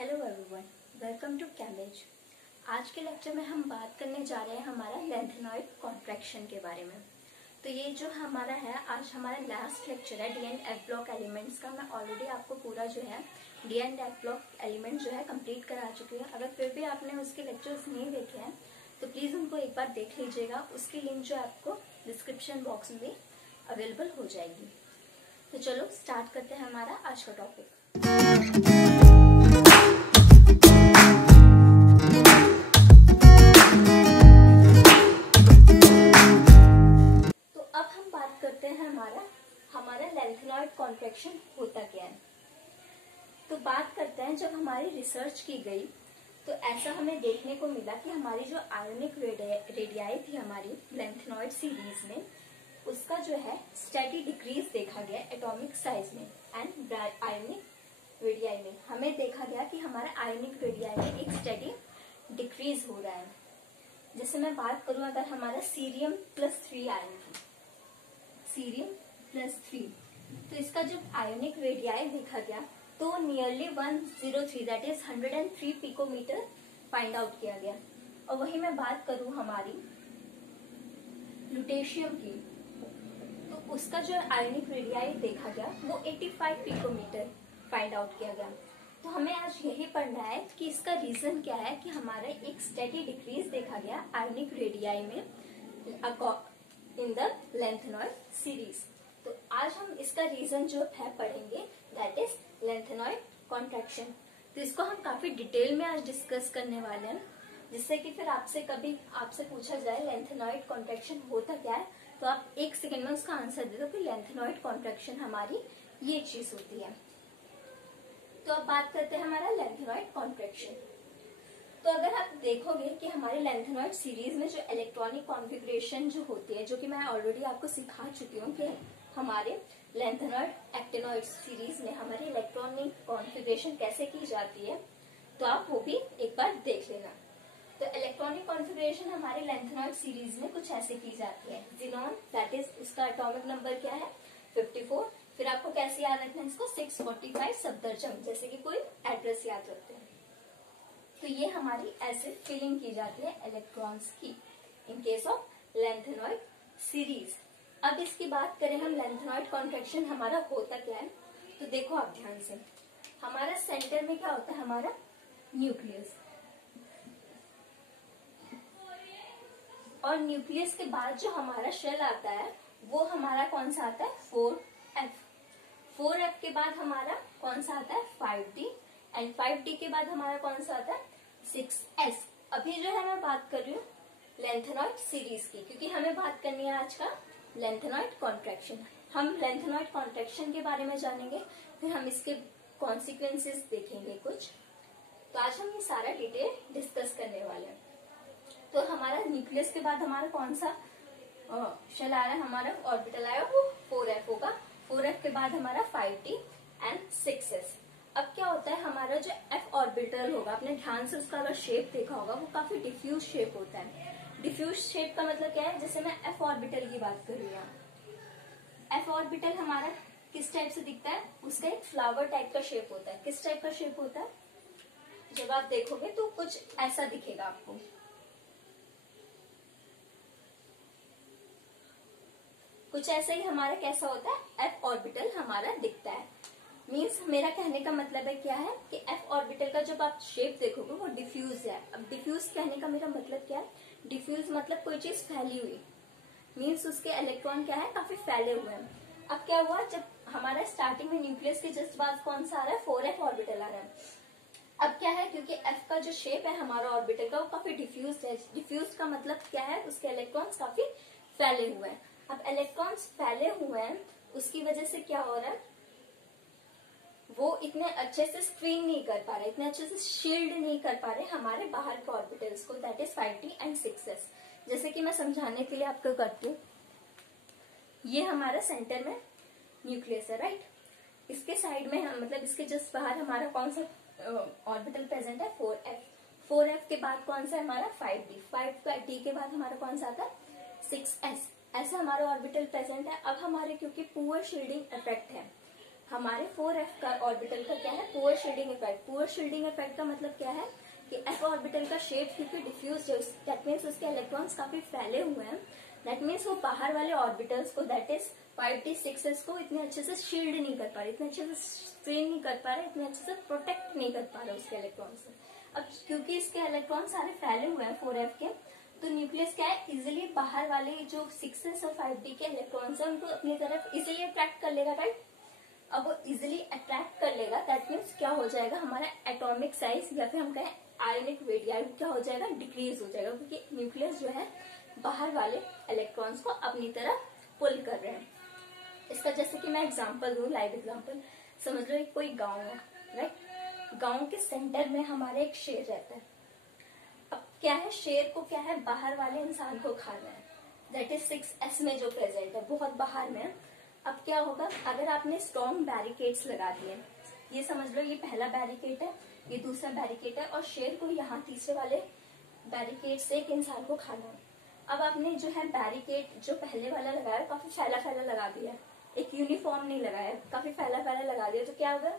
Hello everyone, welcome to Cambridge. आज के lecture में हम बात करने जा रहे हैं हमारा लेंथेनॉइड कॉन्ट्रैक्शन के बारे में। तो ये जो हमारा है, आज हमारा लास्ट लेक्चर है D and F block elements का। मैं ऑलरेडी आपको पूरा जो है D and F block element जो है कंप्लीट करा चुकी हूँ। अगर फिर भी आपने उसके लेक्चर्स नहीं देखे हैं तो प्लीज उनको एक बार देख लीजिएगा। उसकी लिंक जो आपको डिस्क्रिप्शन बॉक्स में अवेलेबल हो जाएगी। तो चलो स्टार्ट करते हैं हमारा आज का टॉपिक। हमारा लेंथेनॉइड कॉन्ट्रैक्शन होता क्या है। तो बात करते हैं, जब हमारी रिसर्च की गई तो ऐसा हमें देखने को मिला कि हमारी जो आयोनिक रेडियाई थी हमारी लेंथेनॉइड सीरीज में, उसका जो है स्टेडी डिक्रीज देखा गया एटॉमिक साइज में एंड आयोनिक रेडियाई में। हमें देखा गया कि हमारा आयोनिक रेडियाई में एक स्टेडी डिक्रीज हो रहा है। जैसे मैं बात करूं, अगर हमारा सीरियम +3 आयन थी, सीरियम +3, तो इसका जब आयोनिक रेडियाई देखा गया तो nearly 103 that is 103 picometre find out किया गया। और वही मैं बात करूं हमारी लुटेशियम की, तो उसका जो आयोनिक रेडियाई देखा गया वो 85 पिकोमीटर फाइंड आउट किया गया। तो हमें आज यही पढ़ना है कि इसका रीजन क्या है कि हमारा एक स्टेडी डिक्रीज देखा गया आयोनिक रेडियाई में इन द लेंथेनॉइड सीरीज। तो आज हम इसका रीजन जो है पढ़ेंगे, दैट इज लेंथेनॉइड कॉन्ट्रैक्शन। तो इसको हम काफी डिटेल में आज डिस्कस करने वाले हैं, जिससे कि फिर आपसे पूछा जाए लेंथेनॉइड कॉन्ट्रैक्शन होता क्या है, तो आप 1 सेकेंड में उसका आंसर दे दो कि लेंथेनॉइड कॉन्ट्रैक्शन हमारी ये चीज होती है। तो अब बात करते हैं हमारा लेंथेनॉइड कॉन्ट्रैक्शन। तो अगर आप देखोगे कि हमारे लेंथेनॉइड सीरीज में जो इलेक्ट्रॉनिक कॉन्फ़िगरेशन जो होती है, जो कि मैं ऑलरेडी आपको सिखा चुकी हूँ कि हमारे लेंथेनॉइड एक्टिनॉइड सीरीज में हमारी इलेक्ट्रॉनिक कॉन्फ़िगरेशन कैसे की जाती है, तो आप वो भी एक बार देख लेना। तो इलेक्ट्रॉनिक कॉन्फ़िगरेशन हमारे लेंथेनॉइड सीरीज में कुछ ऐसे की जाती है। ज़ीनॉन, दैट इज इसका एटॉमिक नंबर क्या है 54। फिर आपको कैसे याद रखना है इसको 645 सफदरजंग, जैसे कि कोई एड्रेस याद रखते हैं। तो ये हमारी ऐसे फिलिंग की जाती है इलेक्ट्रॉन्स की in case of lanthanoid series. अब इसकी बात करें हम, लेंथेनॉइड कॉन्ट्रैक्शन हमारा होता क्या है, तो देखो आप ध्यान से, हमारा सेंटर में क्या होता है, हमारा न्यूक्लियस, और न्यूक्लियस के बाद जो हमारा शेल आता है वो हमारा कौन सा आता है 4f। 4f के बाद हमारा कौन सा आता है 5d, एंड 5d के बाद हमारा कौन सा आता है 6s। अभी जो है मैं बात कर रही हूँ लेंथेनॉइड सीरीज की, क्योंकि हमें बात करनी है आज का लेंथेनॉइड कॉन्ट्रैक्शन। हम लेंथेनॉइड कॉन्ट्रैक्शन के बारे में जानेंगे, फिर हम इसके कॉन्सिक्वेंसेस देखेंगे कुछ। तो आज हम ये सारा डिटेल डिस्कस करने वाले हैं। तो हमारा न्यूक्लियस के बाद हमारा कौन सा शेल आ रहा है, हमारा ऑर्बिटल आया वो 4f होगा। 4f के बाद हमारा 5d एंड 6s। अब क्या होता है, हमारा जो f ऑर्बिटल होगा, आपने ध्यान से उसका अगर शेप देखा होगा, वो काफी डिफ्यूज शेप होता है। डिफ्यूज शेप का मतलब क्या है, जैसे मैं f ऑर्बिटल की बात कर रही हूँ, f ऑर्बिटल हमारा किस टाइप से दिखता है, उसका एक फ्लावर टाइप का शेप होता है। किस टाइप का शेप होता है, जब आप देखोगे तो कुछ ऐसा दिखेगा आपको। कुछ ऐसा ही हमारा कैसा होता है f ऑर्बिटल हमारा दिखता है। मीन्स मेरा कहने का मतलब है क्या है कि f ऑर्बिटल का जब आप शेप देखोगे वो डिफ्यूज है। अब डिफ्यूज कहने का मेरा मतलब क्या है, डिफ्यूज मतलब कोई चीज फैली हुई, मीन्स उसके इलेक्ट्रॉन क्या है काफी फैले हुए हैं। अब क्या हुआ, जब हमारा स्टार्टिंग में न्यूक्लियस के जस्ट बाद कौन सा आ रहा है 4f ऑर्बिटल आ रहा है। अब क्या है, क्योंकि f का जो शेप है हमारा ऑर्बिटल का वो काफी डिफ्यूज है। डिफ्यूज का मतलब क्या है, उसके इलेक्ट्रॉन्स काफी फैले हुए हैं। अब इलेक्ट्रॉन्स फैले हुए हैं, उसकी वजह से क्या हो रहा है, वो इतने अच्छे से स्क्रीन नहीं कर पा रहे, इतने अच्छे से शील्ड नहीं कर पा रहे हमारे बाहर के ऑर्बिटल्स को, that is 5d and 6s। जैसे कि मैं समझाने के लिए आपको करती हूँ, ये हमारा सेंटर में न्यूक्लियस है, राइट। इसके साइड में मतलब इसके जस्ट बाहर हमारा कौन सा ऑर्बिटल प्रेजेंट है 4f। 4f के बाद कौन सा है हमारा 5d। 5d के बाद हमारा कौन सा आता है 6s। ऐसा हमारा ऑर्बिटल प्रेजेंट है। अब हमारे क्योंकि पुअर शील्डिंग इफेक्ट है, हमारे 4f का ऑर्बिटल का क्या है, poor shielding effect. Poor shielding effect का मतलब क्या है कि f ऑर्बिटल का शेप क्योंकि डिफ्यूज है, दैट मीन्स उसके इलेक्ट्रॉन्स काफी फैले हुए हैं, दैट मीन्स वो बाहर वाले ऑर्बिटल्स को, दैट इज 5d 6s को इतने अच्छे से शील्ड नहीं कर पा रहे, इतने अच्छे से स्क्रीन नहीं कर पा रहे, इतने अच्छे से प्रोटेक्ट नहीं कर पा रहे उसके इलेक्ट्रॉन से। अब क्योंकि इसके इलेक्ट्रॉन सारे फैले हुए हैं 4f के, तो न्यूक्लियस क्या है, इजिली बाहर वाले जो 6s और 5d के इलेक्ट्रॉन्स है उनको अपनी तरफ इजिली अट्रैक्ट कर लेगा, राइट। अब वो इजिली अट्रैक्ट कर लेगा, दैट मीन्स क्या हो जाएगा, हमारा एटॉमिक साइज या फिर हम कहें आयनिक रेडियाई क्या हो जाएगा, डिक्रीज हो जाएगा, क्योंकि न्यूक्लियस जो है बाहर वाले इलेक्ट्रॉन्स को अपनी तरफ पुल कर रहे हैं। इसका जैसे कि मैं एग्जांपल दूं, लाइव एग्जांपल, समझ लो एक कोई गांव है, राइट। गांव के सेंटर में हमारा एक शेर रहता है। अब क्या है, शेर को क्या है, बाहर वाले इंसान को खाना है, दैट इज 6s में जो प्रेजेंट है, बहुत बाहर में। अब क्या होगा, अगर आपने स्ट्रॉन्ग बैरिकेड्स लगा दिए, ये समझ लो ये पहला बैरिकेड है, ये दूसरा बैरिकेड है, और शेर को यहाँ तीसरे वाले बैरिकेड से एक इंसान को खाना है। अब आपने जो है बैरिकेड जो पहले वाला लगाया काफी फैला फैला लगा दिया, एक यूनिफॉर्म नहीं लगाया, काफी फैला फैला लगा दिया, तो क्या होगा,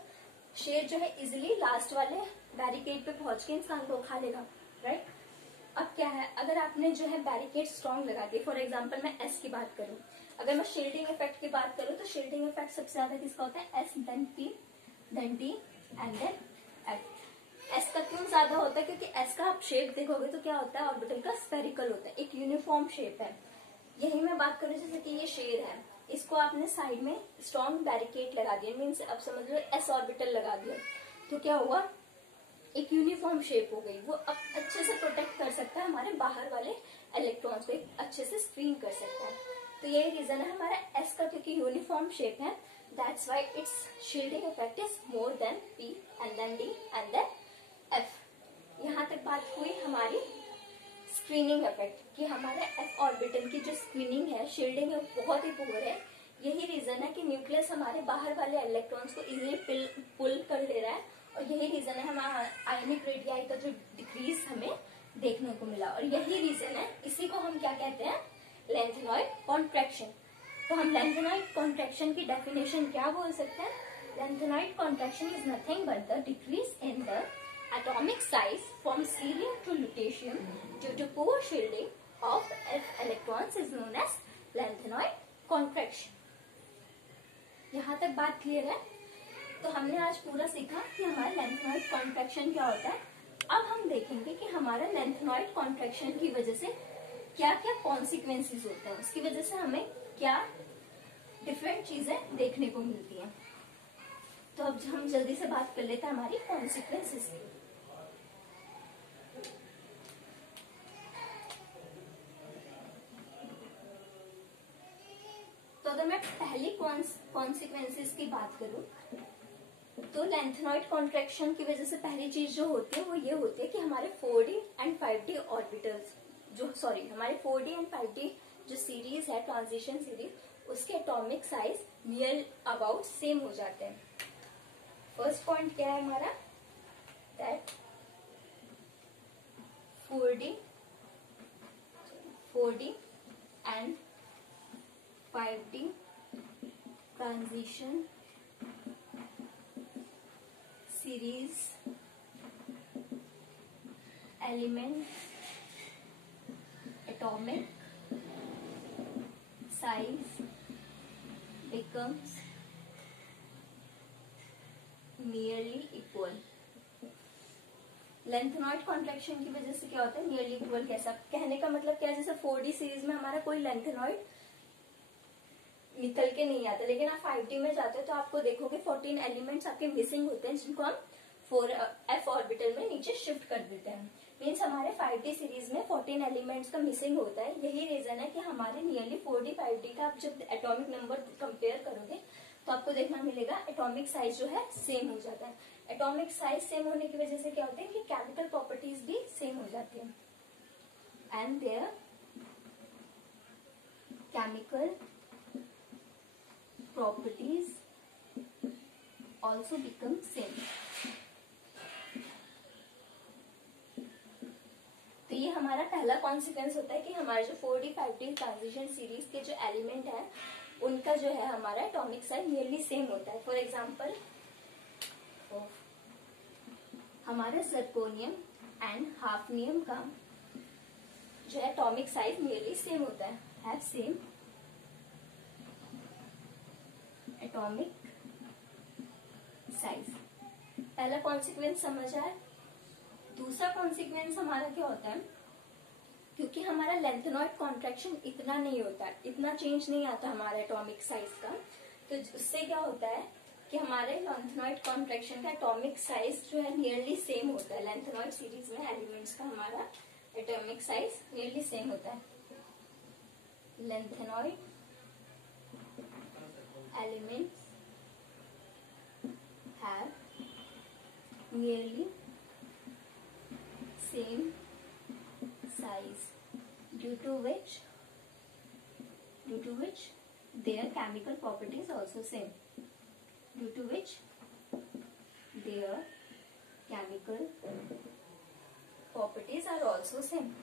शेर जो है इजिली लास्ट वाले बैरिकेड पे पहुंच के इंसान को खा लेगा, राइट। अब क्या है, अगर आपने जो है बैरिकेड स्ट्रॉन्ग लगा दिए, फॉर एग्जाम्पल मैं एस की बात करूं, अगर मैं शील्डिंग इफेक्ट की बात करूं तो शील्डिंग इफेक्ट सबसे ज्यादा किसका होता है, S then P then D and then F. S का क्यों ज्यादा होता है, क्योंकि एस का आप शेप देखोगे तो क्या होता है, ऑर्बिटल का स्फेरिकल होता है, एक यूनिफॉर्म शेप है। यही मैं बात करूं जैसे कि ये शेर है, इसको आपने साइड में स्ट्रॉन्ग बैरिकेड लगा दिया, मीन्स अब समझ लो एस ऑर्बिटल लगा दिया, तो क्या हुआ, एक यूनिफॉर्म शेप हो गई, वो अब अच्छे से प्रोटेक्ट कर सकता है हमारे बाहर वाले इलेक्ट्रॉन्स को, अच्छे से स्क्रीन कर सकता है। तो यही रीजन है हमारा एस का, क्योंकि यूनिफॉर्म शेप है, that's why it's shielding effect is more than P and then D and then F. यहाँ तक बात हुई हमारी स्क्रीनिंग इफेक्ट कि हमारे एफ ऑर्बिटल की जो स्क्रीनिंग है, शील्डिंग है, बहुत ही पुअर है। यही रीजन है कि न्यूक्लियस हमारे बाहर वाले इलेक्ट्रॉन्स को इजिली पुल कर ले रहा है, और यही रीजन है हमारा आयनिक रेडियाई का जो डिक्रीज हमें देखने को मिला, और यही रीजन है, इसी को हम क्या कहते हैं, लेंथेनॉइड कॉन्ट्रैक्शन। तो हम लेंथेनॉइड कॉन्ट्रैक्शन की डेफिनेशन क्या बोल सकते हैं, lanthanoid contraction is nothing but the decrease in the atomic size from cerium to lutetium due to poor shielding of the f electrons is known as lanthanoid contraction। यहाँ तक बात clear है। तो हमने आज पूरा सीखा कि हमारा लेंथेनॉइड कॉन्ट्रैक्शन क्या होता है। अब हम देखेंगे कि हमारा लेंथेनॉइड कॉन्ट्रैक्शन की वजह से क्या क्या कॉन्सिक्वेंसेस होते हैं, उसकी वजह से हमें क्या डिफरेंट चीजें देखने को मिलती हैं। तो अब हम जल्दी से बात कर लेते हैं हमारी कॉन्सिक्वेंसेस की। तो अगर मैं पहली कॉन्सिक्वेंसेस की बात करूं तो लेंथेनॉइड कॉन्ट्रैक्शन की वजह से पहली चीज जो होती है वो ये होती है कि हमारे 4d एंड 5d ऑर्बिटल्स हमारे 4d एंड 5d जो सीरीज है, ट्रांजिशन सीरीज, उसके atomic size near about same हो जाते हैं। फर्स्ट पॉइंट क्या है हमारा, that 4d and 5d transition series element atomic size becomes nearly equal। Lanthanoid contraction की वजह से क्या होता है, नियरली इक्वल। कैसा कहने का मतलब क्या है, जैसे 4d सीरीज में हमारा कोई लेंथेनॉइड निकल के नहीं आता, लेकिन आप 5d में जाते हो तो आपको देखोगे 14 एलिमेंट्स आपके मिसिंग होते हैं, जिनको हम f ऑर्बिटल में नीचे शिफ्ट कर देते हैं। मीन्स हमारे 5d सीरीज में 14 एलिमेंट्स का मिसिंग होता है। यही रीजन है कि हमारे नियरली 4d 5d का आप जब एटॉमिक नंबर कंपेयर करोगे तो आपको देखना मिलेगा एटॉमिक साइज जो है सेम हो जाता है। एटॉमिक साइज सेम होने की वजह से क्या होता है कि केमिकल प्रॉपर्टीज भी सेम हो जाती है, and there chemical properties also become same. तो ये हमारा पहला कॉन्सिक्वेंस होता है कि हमारे जो 4d 5d ट्रांजिशन सीरीज के जो एलिमेंट है उनका जो है हमारा एटॉमिक साइज नियरली सेम होता है। फॉर एग्जाम्पल हमारे जर्कोनियम एंड हाफनियम का जो है एटॉमिक साइज नियरली सेम होता है, हैव सेम एटॉमिक साइज। पहला कॉन्सिक्वेंस समझ आया। दूसरा कॉन्सिक्वेंस हमारा क्या होता है, क्योंकि हमारा लेंथेनॉइड कॉन्ट्रैक्शन इतना नहीं होता, इतना चेंज नहीं आता हमारा एटॉमिक साइज का, तो उससे क्या होता है कि हमारे लेंथेनॉइड कॉन्ट्रैक्शन का एटॉमिक साइज जो है नियरली सेम होता है। लेंथेनॉइड सीरीज में एलिमेंट्स का हमारा एटॉमिक साइज नियरली सेम होता है। Lanthanoid elements have nearly same size due to which their chemical properties also same, due to which their chemical properties are also same,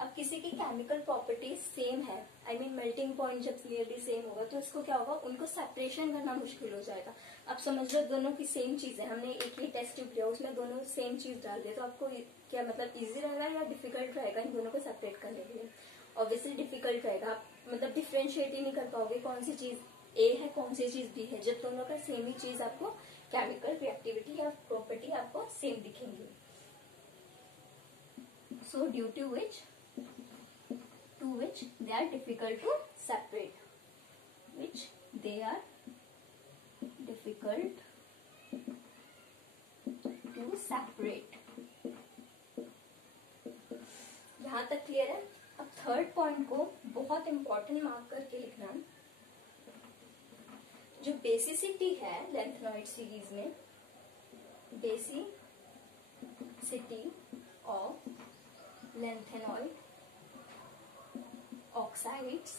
अब किसी की केमिकल प्रॉपर्टीज सेम है, I mean melting point जब clearly same होगा तो इसको क्या होगा, उनको सेपरेशन करना मुश्किल हो जाएगा। अब समझ लो दोनों की सेम चीज है, हमने एक ही टेस्ट ट्यूब लिया उसमें दोनों सेम चीज डाल दिया, तो आपको क्या मतलब इजी रहेगा या डिफिकल्ट रहेगा इन दोनों को सेपरेट करने के लिए? ऑब्वियसली डिफिकल्ट रहेगा। आप मतलब डिफ्रेंशिएट ही नहीं कर पाओगे कौन सी चीज ए है कौन सी चीज बी है, जब दोनों का सेम ही चीज आपको केमिकल रिएक्टिविटी या प्रॉपर्टी आपको सेम दिखेंगी। So due to which they are difficult to separate, यहाँ तक क्लियर है। अब थर्ड पॉइंट को बहुत इंपॉर्टेंट मार्क करके लिखना, जो बेसिसिटी है लेंथेनॉइड सीरीज में, basicity of lanthanoid oxides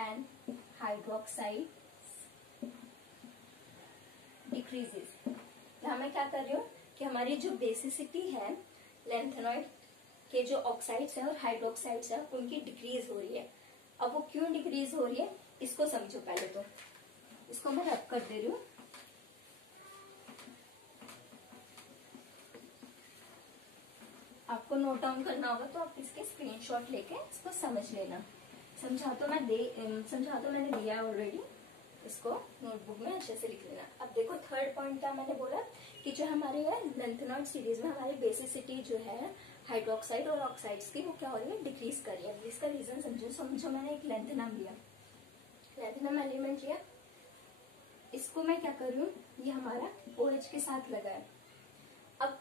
and hydroxides decreases। यहाँ मैं क्या कर रही हूँ कि हमारी जो बेसिसिटी है लेंथेनॉइड के जो ऑक्साइड्स हैं और हाइड्रोक्साइड्स हैं उनकी डिक्रीज हो रही है। अब वो क्यों डिक्रीज हो रही है इसको समझो पहले, तो इसको मैं रब कर दे रही हूँ। आपको नोट डाउन करना होगा तो आप इसके स्क्रीनशॉट लेके इसको समझ लेना। समझा तो मैंने दिया ऑलरेडी, इसको नोटबुक में अच्छे से लिख लेना। अब देखो थर्ड पॉइंट क्या मैंने बोला कि जो हमारे लेंथेनॉइड सीरीज में हमारी बेसिसिटी जो है हाइड्रोक्साइड और ऑक्साइड्स की वो क्या हो रही है, डिक्रीज कर रही है। इसका रीजन समझो मैंने एक लेंथेनम एलिमेंट लिया, इसको मैं क्या कर रही हूँ, ये हमारा OH के साथ लगा है। अब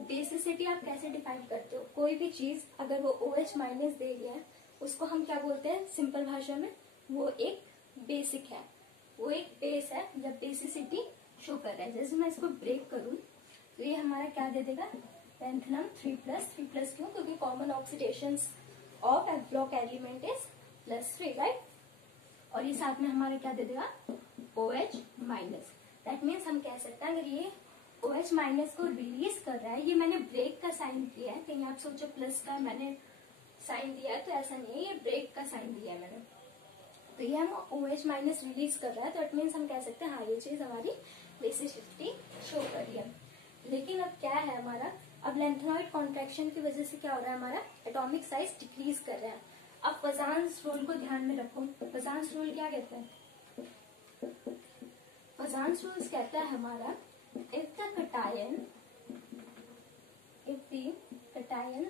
बेसिसिटी आप कैसे डिफाइन करते हो, कोई भी चीज अगर वो OH माइनस दे रही है उसको हम क्या बोलते हैं सिंपल भाषा में, वो एक बेसिक है, वो एक बेस है जब बेसिसिटी शो कर रहा है। जैसे मैं इसको ब्रेक करूं तो ये हमारा क्या दे देगा, लेंथेनम 3+, क्यों, क्योंकि common oxidation of block element is +3, right. और ये साथ में हमारा क्या दे देगा, OH माइनस। दैट मीन्स हम कह सकते हैं अगर ये OH माइनस को रिलीज कर रहा है, ये मैंने ब्रेक का साइन किया है, कहीं आप सोचो प्लस का मैंने साइन दिया है, तो ऐसा नहीं है, ये ब्रेक का साइन दिया है मैंने, तो ये हम OH माइनस रिलीज कर रहा है, तो इट मीन्स हम कह सकते हैं हाँ ये चीज हमारी बेसिसिटी शो कर रही है। लेकिन अब क्या है हमारा, अब लेंथेनॉइड कॉन्ट्रैक्शन की वजह से क्या हो रहा है, हमारा एटॉमिक साइज डिक्रीज कर रहा है। अब पजांस रूल को ध्यान में रखो। पजांस रूल क्या कहता है, पजांस रूल कहता है हमारा if the cation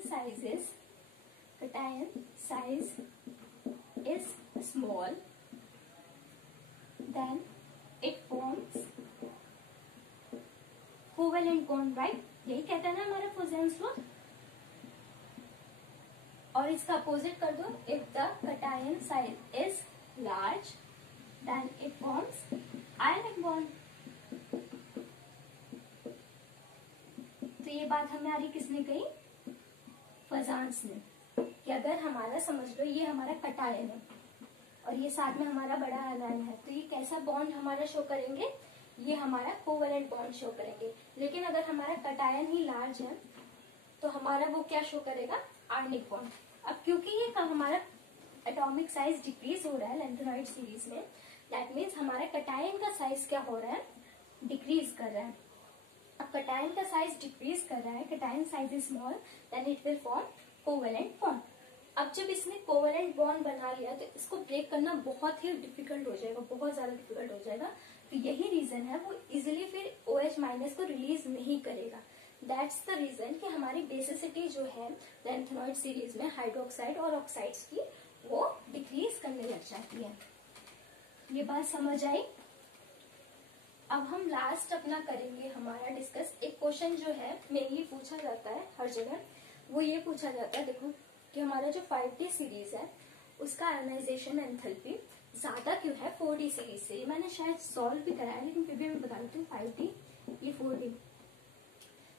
size is small, then it forms covalent bond, right? यही कहता है ना हमारा पजांस रूल। और इसका अपोजिट कर दो, if the cation size is large, then it forms ionic bond। तो ये बात हमारी किसने कही, पजांस ने, कि अगर हमारा समझ लो ये हमारा कटायन है और ये साथ में हमारा बड़ा आयन है, तो ये कैसा बॉन्ड हमारा शो करेंगे, ये हमारा कोवेलेंट बॉन्ड शो करेंगे। लेकिन अगर हमारा कटायन ही लार्ज है तो हमारा वो क्या शो करेगा, आयनिक बॉन्ड। अब क्योंकि ये हमारा एटॉमिक साइज डिक्रीज हो रहा है लैंथेनॉइड सीरीज में, दैट मीन्स हमारा कैटायन का साइज क्या हो रहा है, डिक्रीज कर रहा है। अब कैटायन का साइज डिक्रीज कर रहा है, cation size is small, then it will form covalent bond. अब जब इसने कोवेलेंट बॉन्ड बना लिया तो इसको ब्रेक करना बहुत ही डिफिकल्ट हो जाएगा, बहुत ज्यादा डिफिकल्ट हो जाएगा। तो यही रीजन है वो इजिली फिर OH- को रिलीज नहीं करेगा। दैट्स द रीजन कि हमारी बेसिसिटी जो है लैंथेनॉइड सीरीज में हाइड्रोक्साइड और ऑक्साइड्स की वो डिक्रीज करने लग जाती है। ये बात समझ आई। अब हम लास्ट अपना करेंगे हमारा डिस्कस। एक क्वेश्चन जो है मेनली पूछा जाता है हर जगह, वो ये पूछा जाता है, देखो कि हमारा जो 5D सीरीज है उसका आयनाइजेशन एंथैल्पी ज्यादा क्यों है 4D सीरीज से। ये मैंने शायद सॉल्व भी कराया लेकिन फिर भी मैं बता देती हूँ। 5D ये 4D,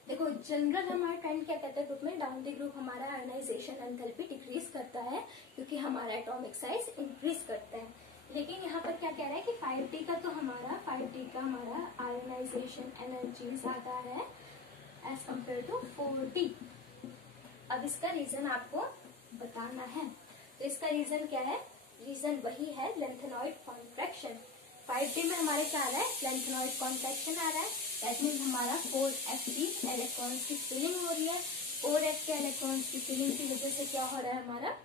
देखो जनरल हमारा ट्रेंड क्या कहता है ग्रुप में, डाउन द ग्रुप हमारा आयनाइजेशन एंथैल्पी डिक्रीज करता है क्योंकि हमारा एटॉमिक साइज इंक्रीज करता है। लेकिन यहाँ पर क्या कह रहा है कि 5D का तो हमारा 5D का हमारा आयनाइजेशन एनर्जी ज्यादा है एज कम्पेयर टू 4D। अब इसका रीजन आपको बताना है। तो इसका रीजन क्या है, रीजन वही है लैंथेनॉइड कॉन्ट्रैक्शन। 5D में हमारे क्या आ रहा है, लैंथेनॉइड कॉन्ट्रैक्शन आ रहा है, दैट मीन्स हमारा 4F इलेक्ट्रॉन्स की फिलिंग हो रही है। 4F के इलेक्ट्रॉन्स की फिलिंग की वजह से क्या हो रहा है, हमारा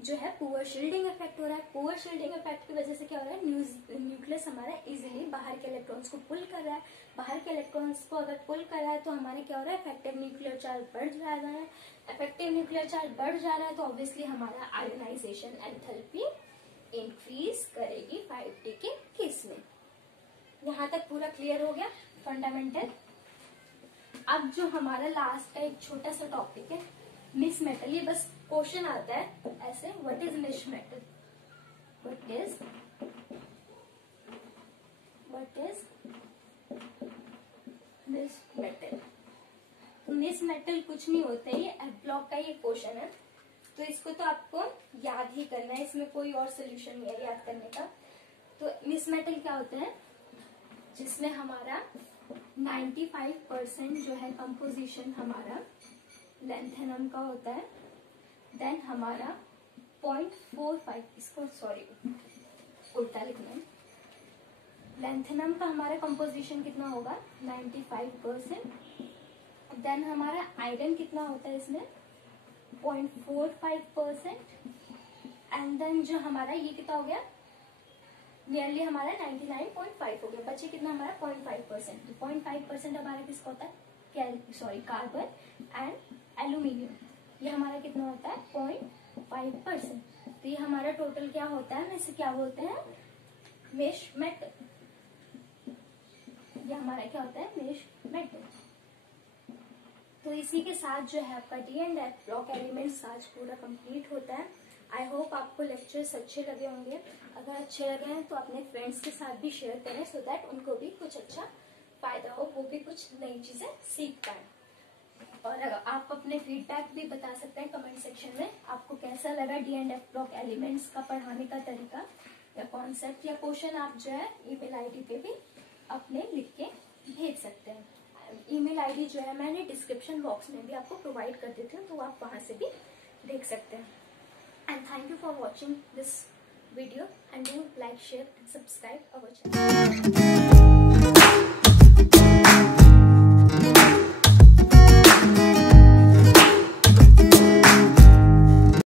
जो है पुअर शील्डिंग इफेक्ट हो रहा है। पुअर शील्डिंग इफेक्ट की वजह से क्या हो रहा है, न्यूक्लियस हमारा इजीली बाहर के इलेक्ट्रॉन्स को पुल कर रहा है। बाहर के इलेक्ट्रॉन्स को अगर पुल कर रहा है तो हमारे क्या हो रहा है, इफेक्टिव न्यूक्लियर चार्ज बढ़ जा रहा है। इफेक्टिव न्यूक्लियर चार्ज बढ़ जा रहा है तो ऑब्वियसली हमारा आयोनाइजेशन एंथैल्पी इंक्रीज करेगी 5D के केस में। यहाँ तक पूरा क्लियर हो गया फंडामेंटल। अब जो हमारा लास्ट का एक छोटा सा टॉपिक है मिस मेटल। ये बस क्वेश्चन आता है ऐसे, what is misch metal, what is misch metal. तो मिस मेटल कुछ नहीं होता है, ये एफ ब्लॉक का ये क्वेश्चन है, तो इसको तो आपको याद ही करना है, इसमें कोई और सोल्यूशन नहीं है याद करने का। तो मिस मेटल क्या होता है, जिसमें हमारा 95% जो है कंपोजिशन हमारा लैंथेनम का होता है, देन हमारा 0.45, इसको सॉरी उल्टा लिखना है, लैंथेनम का हमारा कंपोजिशन कितना होगा 95%, देन हमारा आयरन कितना होता है इसमें 0.45%, एंड देन जो हमारा ये कितना हो गया, नियरली हमारा 99.5 हो गया, बचे कितना हमारा 0.5%। तो 0.5% हमारा किसका होता है, कार्बन एंड एल्यूमिनियम, ये हमारा कितना होता है 0.5%। तो ये हमारा टोटल क्या होता है, इसे क्या बोलते हैं, मिस मेटल। ये हमारा क्या होता है, मिस मेटल। तो इसी के साथ जो है आपका D and F block elements आज पूरा कंप्लीट होता है। आई होप आपको लेक्चर्स अच्छे लगे होंगे। अगर अच्छे लगे हैं तो अपने फ्रेंड्स के साथ भी शेयर करें, सो दैट उनको भी कुछ अच्छा फायदा हो, वो भी कुछ नई चीजें सीख पाए। और आप अपने फीडबैक भी बता सकते हैं कमेंट सेक्शन में, आपको कैसा लगा D and F block elements का पढ़ाने का तरीका या कॉन्सेप्ट या क्वेश्चन, आप जो है ईमेल आईडी पे भी अपने लिख के भेज सकते हैं। ईमेल आईडी जो है मैंने डिस्क्रिप्शन बॉक्स में भी आपको प्रोवाइड कर देती हूँ, तो आप वहां से भी देख सकते हैं। And thank you for watching this video, and do like, share and subscribe our channel.